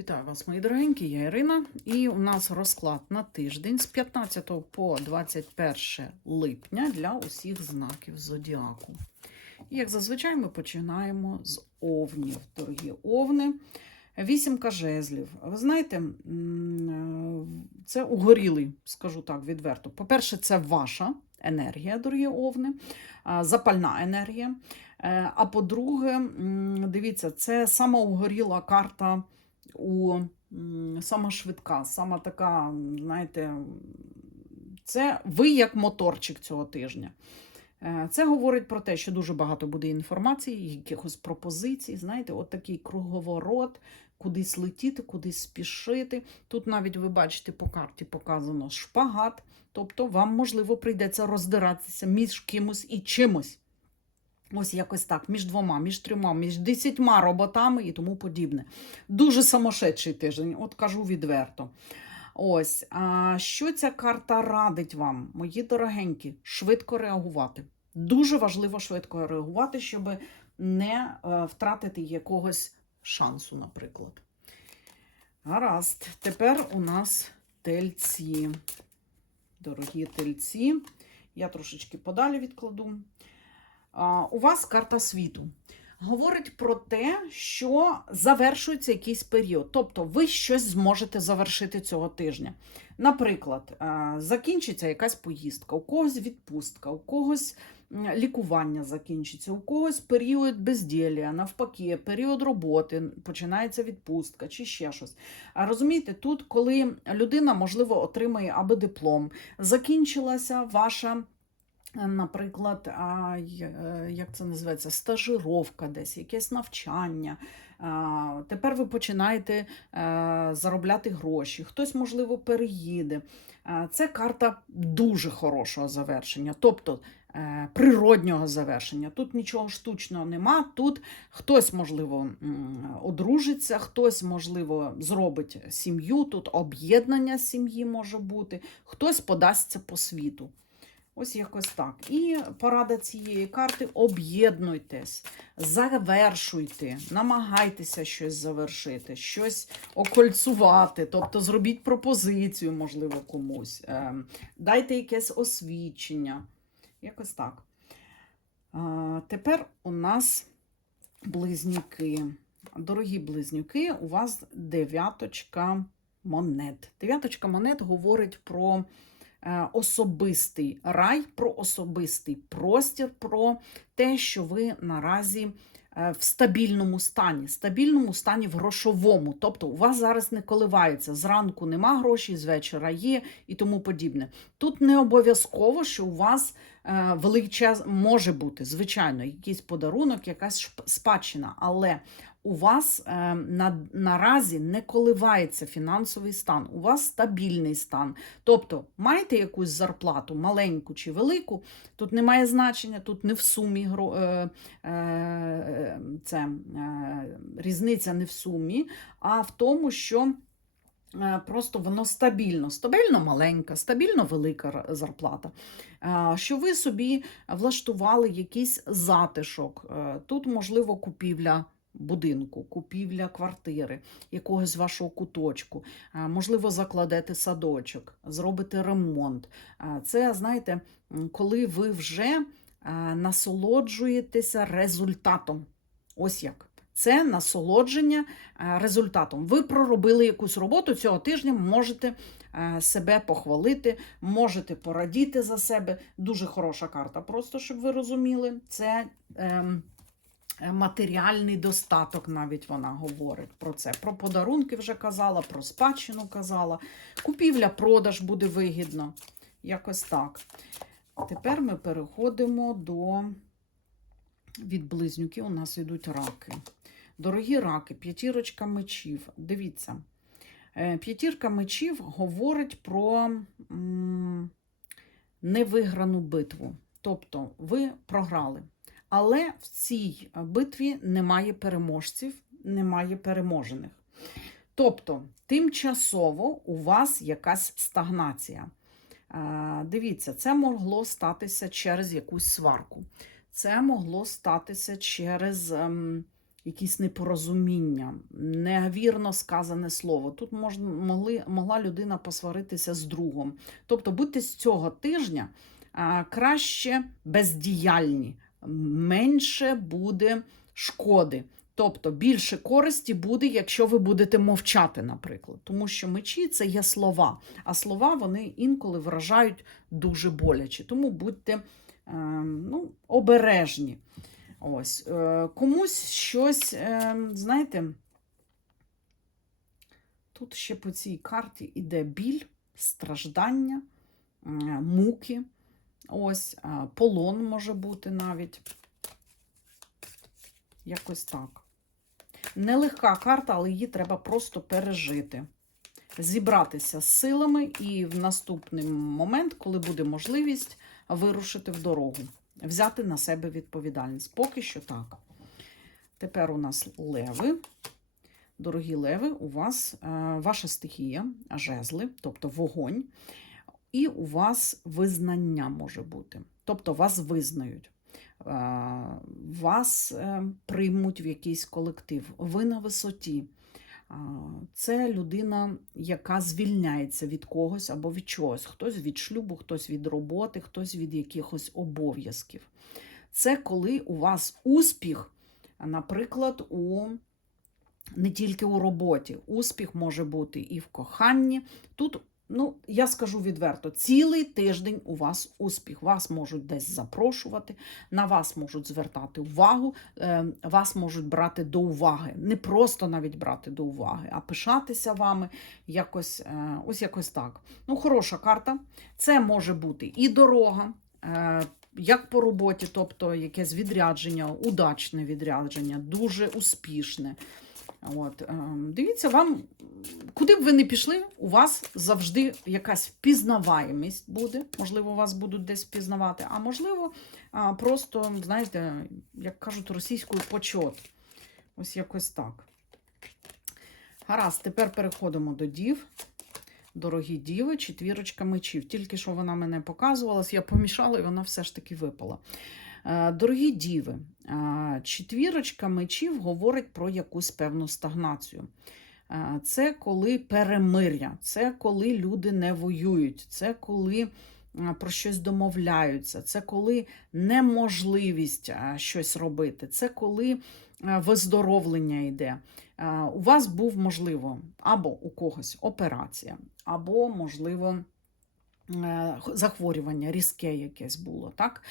Вітаю вас, мої дорогенькі, я Ірина, і у нас розклад на тиждень з 15 по 21 липня для усіх знаків зодіаку. І, як зазвичай, ми починаємо з овнів. Дорогі овни. Вісімка жезлів. Ви знаєте, це угорілий, скажу так відверто. По-перше, це ваша енергія, дорогі овни, запальна енергія. Е, А по-друге, дивіться, це сама угоріла карта у сама швидка, сама така, знаєте, це ви як моторчик цього тижня. Е, Це говорить про те, що дуже багато буде інформації, якихось пропозицій. Знаєте, от такий круговорот, кудись летіти, кудись спішити. Тут навіть ви бачите по карті показано шпагат. Тобто вам, можливо, прийдеться роздиратися між кимось і чимось. Ось якось так, між двома, між трьома, між десятьма роботами і тому подібне. Дуже самошедший тиждень, от кажу відверто. Ось, а що ця карта радить вам, мої дорогенькі, швидко реагувати. Дуже важливо швидко реагувати, щоб не е, втратити якогось шансу, наприклад. Гаразд, тепер у нас тельці. Дорогі тельці, я трошечки подалі відкладу. У вас карта світу. Говорить про те, що завершується якийсь період. Тобто ви щось зможете завершити цього тижня. Наприклад, е, закінчиться якась поїздка, у когось відпустка, у когось лікування закінчиться, у когось період безділля, навпаки, період роботи, починається відпустка чи ще щось. А розумієте, тут, коли людина, можливо, отримає або диплом, закінчилася ваша. Наприклад, е, як це називається, стажировка десь, якесь навчання. Тепер ви починаєте е, заробляти гроші, хтось, можливо, переїде. Це карта дуже хорошого завершення, тобто е, природнього завершення. Тут нічого штучного нема. Тут хтось, можливо, одружиться, хтось, можливо, зробить сім'ю, тут об'єднання сім'ї може бути, хтось подасться по світу. Ось якось так. І порада цієї карти: об'єднуйтесь, завершуйте, намагайтеся щось завершити, щось окольцувати, тобто зробіть пропозицію, можливо, комусь, ем, дайте якесь освідчення. Якось так. Тепер у нас близнюки. Дорогі близнюки, у вас дев'яточка монет. Дев'яточка монет говорить про особистий рай, про особистий простір, про те, що ви наразі е, в стабільному стані, стабільному стані в грошовому. Тобто у вас зараз не коливається. Зранку нема грошей, з вечора є і тому подібне. Тут не обов'язково, що у вас е, великий час може бути, звичайно, якийсь подарунок, якась спадщина, але у вас е, на, наразі не коливається фінансовий стан, у вас стабільний стан. Тобто маєте якусь зарплату, маленьку чи велику, тут немає значення, тут не в сумі е, е, це, е, різниця не в сумі, а в тому, що е, просто воно стабільно, стабільно маленька, стабільно велика зарплата. Е, Що ви собі влаштували якийсь затишок. Е, Тут, можливо, купівля будинку, купівля квартири, якогось вашого куточку, можливо, закладете садочок, зробите ремонт. Це, знаєте, коли ви вже насолоджуєтеся результатом. Ось як. Це насолодження результатом. Ви проробили якусь роботу цього тижня, можете себе похвалити, можете порадіти за себе. Дуже хороша карта, просто щоб ви розуміли. Це е, матеріальний достаток, навіть вона говорить про це. Про подарунки вже казала, про спадщину казала. Купівля-продаж буде вигідно. Якось так. Тепер ми переходимо до від близнюків. У нас йдуть раки. Дорогі раки, п'ятірочка мечів. Дивіться, е, п'ятірка мечів говорить про невиграну битву. Тобто ви програли. Але в цій битві немає переможців, немає переможених. Тобто, тимчасово у вас якась стагнація. Е, Дивіться, це могло статися через якусь сварку. Це могло статися через ем, якісь непорозуміння, невірно сказане слово. Тут мож, могли, могла людина посваритися з другом. Тобто будьте з цього тижня а, краще бездіяльні, менше буде шкоди. Тобто більше користі буде, якщо ви будете мовчати, наприклад. Тому що мечі це є слова, а слова вони інколи вражають дуже боляче. Тому будьте е, ну, обережні. Ось. Е, комусь щось, е, знаєте, тут ще по цій карті іде біль, страждання, муки. Ось, е, полон може бути навіть. Якось так. Нелегка карта, але її треба просто пережити. Зібратися з силами і в наступний момент, коли буде можливість, вирушити в дорогу, взяти на себе відповідальність. Поки що так. Тепер у нас леви. Дорогі леви, у вас е, ваша стихія, жезли, тобто вогонь, і у вас визнання може бути. Тобто вас визнають. Вас е, приймуть в якийсь колектив, ви на висоті. Це людина, яка звільняється від когось або від чогось. Хтось від шлюбу, хтось від роботи, хтось від якихось обов'язків. Це коли у вас успіх, наприклад, у не тільки у роботі. Успіх може бути і в коханні. Тут Ну, я скажу відверто, цілий тиждень у вас успіх. Вас можуть десь запрошувати, на вас можуть звертати увагу, е, вас можуть брати до уваги. Не просто навіть брати до уваги, а пишатися вами якось е, ось якось так. Ну, хороша карта. Це може бути і дорога. е, Як по роботі, тобто якесь відрядження, удачне відрядження, дуже успішне. От, е, дивіться, вам, куди б ви не пішли, у вас завжди якась впізнаваємість буде. Можливо, вас будуть десь впізнавати, а можливо, просто, знаєте, як кажуть російською почот. Ось якось так. Гаразд, тепер переходимо до дів. Дорогі діви, четвірочка мечів. Тільки що вона мене показувалась, я помішала, і вона все ж таки випала. Е, Дорогі діви, е, четвірочка мечів говорить про якусь певну стагнацію. Е, Це коли перемир'я, це коли люди не воюють, це коли про щось домовляються, це коли неможливість щось робити, це коли виздоровлення йде. У вас був, можливо, або у когось операція, або, можливо, захворювання різке якесь було. так?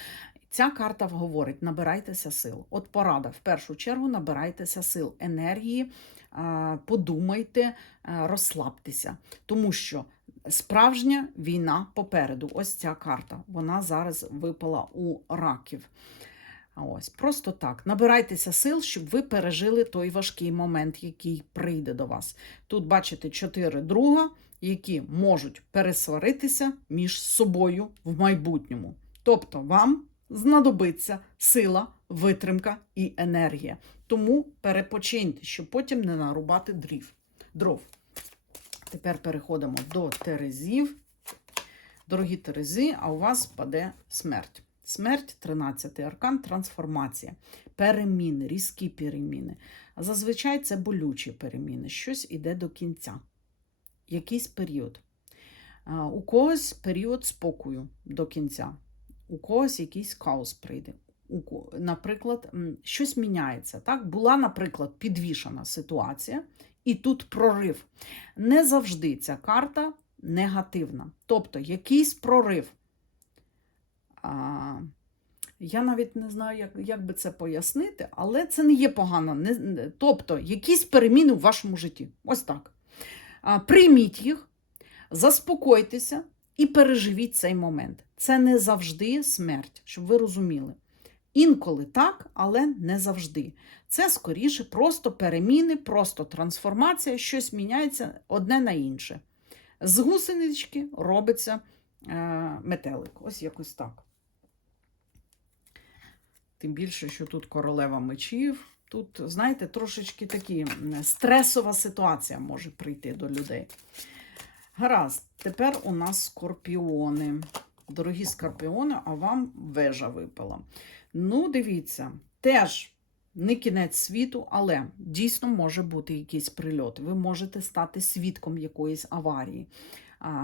Ця карта говорить: набирайтеся сил. От порада, в першу чергу, набирайтеся сил, енергії, подумайте, розслабтеся. Тому що справжня війна попереду. Ось ця карта. Вона зараз випала у раків. Ось, просто так. Набирайтеся сил, щоб ви пережили той важкий момент, який прийде до вас. Тут бачите чотири друга, які можуть пересваритися між собою в майбутньому. Тобто вам знадобиться сила, витримка і енергія. Тому перепочиньте, щоб потім не нарубати дрів. дров. Тепер переходимо до Терезів. Дорогі Терези, а у вас паде смерть. Смерть 13 аркан, трансформація, переміни, різкі переміни. Зазвичай це болючі переміни. Щось іде до кінця. Якийсь період. У когось період спокою до кінця, у когось якийсь хаос прийде. Наприклад, щось міняється. Так? Була, наприклад, підвішена ситуація, і тут прорив. Не завжди ця карта негативна. Тобто якийсь прорив. А, я навіть не знаю, як, як би це пояснити, але це не є погано. Не, тобто, якісь переміни в вашому житті. Ось так. А, прийміть їх, заспокойтеся і переживіть цей момент. Це не завжди смерть, щоб ви розуміли. Інколи так, але не завжди. Це скоріше просто переміни, просто трансформація, щось міняється одне на інше. З гусенички робиться е, метелик. Ось якось так. Тим більше, що тут королева мечів. Тут, знаєте, трошечки такі стресова ситуація може прийти до людей. Гаразд, тепер у нас скорпіони. Дорогі скорпіони, а вам вежа випала. Ну, дивіться, теж не кінець світу, але дійсно може бути якийсь прильот. Ви можете стати свідком якоїсь аварії.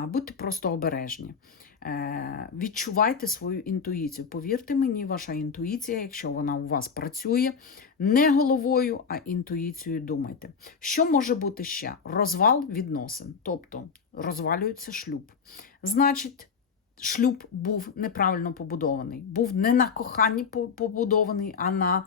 Будьте просто обережні. Е, Відчувайте свою інтуїцію. Повірте мені, ваша інтуїція, якщо вона у вас працює, не головою, а інтуїцією думайте. Що може бути ще? Розвал відносин, тобто розвалюється шлюб. Значить, шлюб був неправильно побудований, був не на коханні побудований, а на,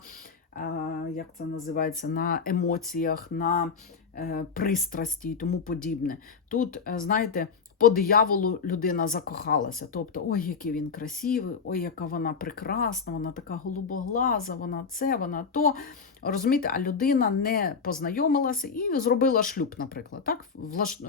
е, як це називається, на емоціях, на е, пристрасті і тому подібне. Тут, е, знаєте, по дияволу людина закохалася. Тобто, ой, який він красивий, ой, яка вона прекрасна, вона така голубоглаза, вона це, вона то. Розумієте, а людина не познайомилася і зробила шлюб, наприклад. Так? Влаш...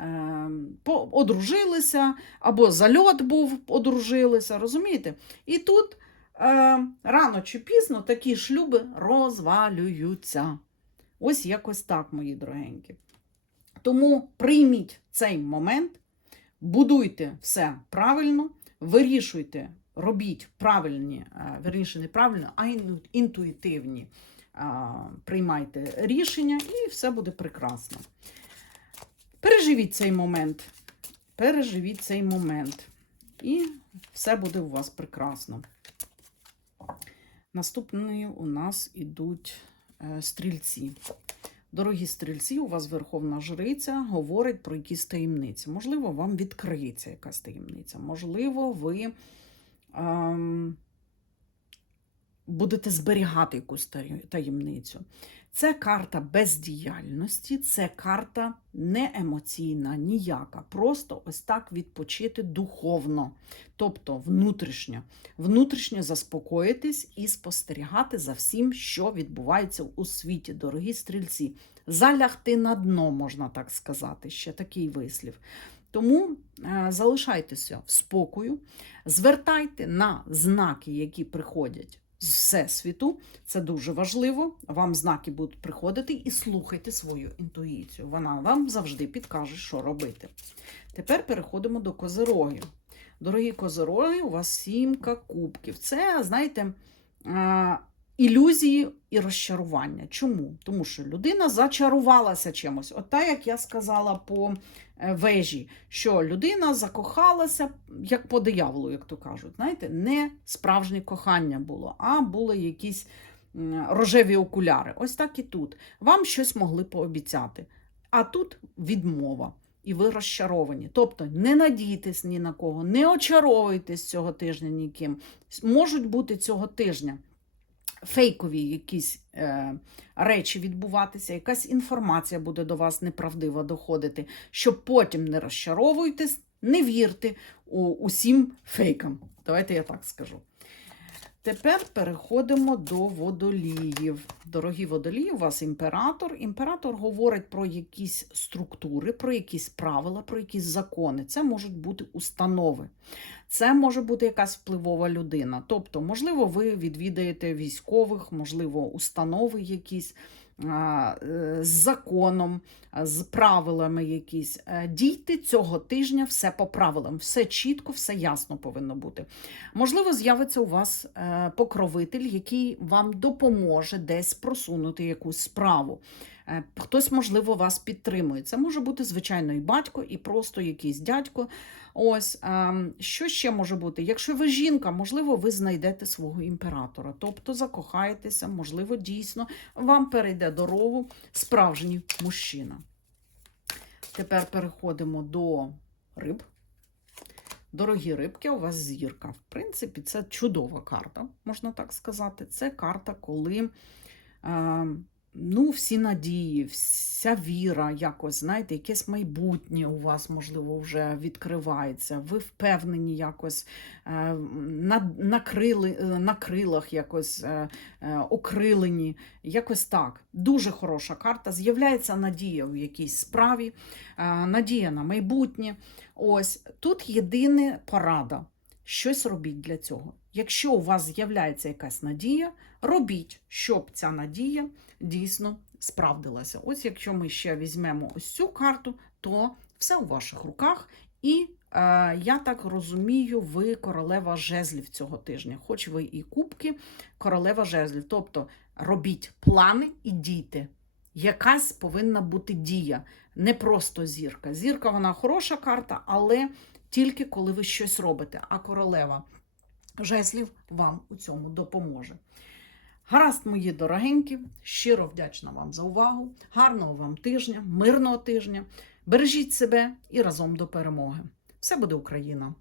е, е, Одружилися, або зальот був, одружилися, розумієте? І тут е, рано чи пізно такі шлюби розвалюються. Ось якось так, мої дорогенькі. Тому прийміть цей момент, будуйте все правильно, вирішуйте, робіть правильні, е, верніше не правильно, а інтуїтивні приймайте рішення, і все буде прекрасно. Переживіть цей момент. Переживіть цей момент. І все буде у вас прекрасно. Наступною у нас ідуть е, стрільці. Дорогі стрільці, у вас Верховна Жриця говорить про якісь таємниці. Можливо, вам відкриється якась таємниця. Можливо, ви ем, будете зберігати якусь таємницю. Це карта бездіяльності, це карта не емоційна, ніяка. Просто ось так відпочити духовно, тобто внутрішньо. Внутрішньо заспокоїтись і спостерігати за всім, що відбувається у світі, дорогі стрільці. Залягти на дно, можна так сказати, ще такий вислів. Тому е, залишайтеся в спокою, звертайте на знаки, які приходять з всесвіту. Це дуже важливо. Вам знаки будуть приходити і слухайте свою інтуїцію. Вона вам завжди підкаже, що робити. Тепер переходимо до козирогів. Дорогі козироги, у вас сімка кубків. Це, знаєте, е, ілюзії і розчарування. Чому? Тому що людина зачарувалася чимось. От так, як я сказала по е, вежі, що людина закохалася, як по дияволу, як то кажуть. Знаєте, не справжнє кохання було, а були якісь рожеві окуляри. Ось так і тут. Вам щось могли пообіцяти. А тут відмова. І ви розчаровані. Тобто не надійтесь ні на кого, не очаровуйтесь цього тижня ніким. Можуть бути цього тижня фейкові якісь е, речі відбуватися, якась інформація буде до вас неправдива доходити, щоб потім не розчаровуйтесь, не вірте у, усім фейкам. Давайте я так скажу. Тепер переходимо до водоліїв. Дорогі водолії, у вас імператор. Імператор говорить про якісь структури, про якісь правила, про якісь закони. Це можуть бути установи. Це може бути якась впливова людина. Тобто, можливо, ви відвідаєте військових, можливо, установи якісь з законом, з правилами якісь. Е, Дійте цього тижня все по правилам, все чітко, все ясно повинно бути. Можливо, з'явиться у вас е, покровитель, який вам допоможе десь просунути якусь справу. Е, Хтось, можливо, вас підтримує. Це може бути, звичайно, і батько, і просто якийсь дядько. Ось ем, що ще може бути? Якщо ви жінка, можливо, ви знайдете свого імператора, тобто закохаєтеся, можливо, дійсно вам перейде дорогу справжній мужчина. Тепер переходимо до риб. Дорогі рибки, у вас зірка. В принципі, це чудова карта, можна так сказати. Це карта, коли е, ну, всі надії, вся віра, якось, знаєте, якесь майбутнє у вас, можливо, вже відкривається. Ви впевнені якось е, на, на, крили, е, на крилах, якось е, окрилені, якось так. Дуже хороша карта. З'являється надія у якійсь справі, надія на майбутнє. Ось тут єдина порада. Щось робіть для цього. Якщо у вас з'являється якась надія, робіть, щоб ця надія дійсно справдилася. Ось якщо ми ще візьмемо ось цю карту, то все у ваших руках. І е, я так розумію, ви королева жезлів цього тижня. Хоч ви і кубки, королева жезлів. Тобто робіть плани і дійте. Якась повинна бути дія, не просто зірка. Зірка вона хороша карта, але тільки коли ви щось робите. А королева жеслів вам у цьому допоможе. Гаразд, мої дорогенькі, щиро вдячна вам за увагу. Гарного вам тижня, мирного тижня. Бережіть себе і разом до перемоги. Все буде Україна!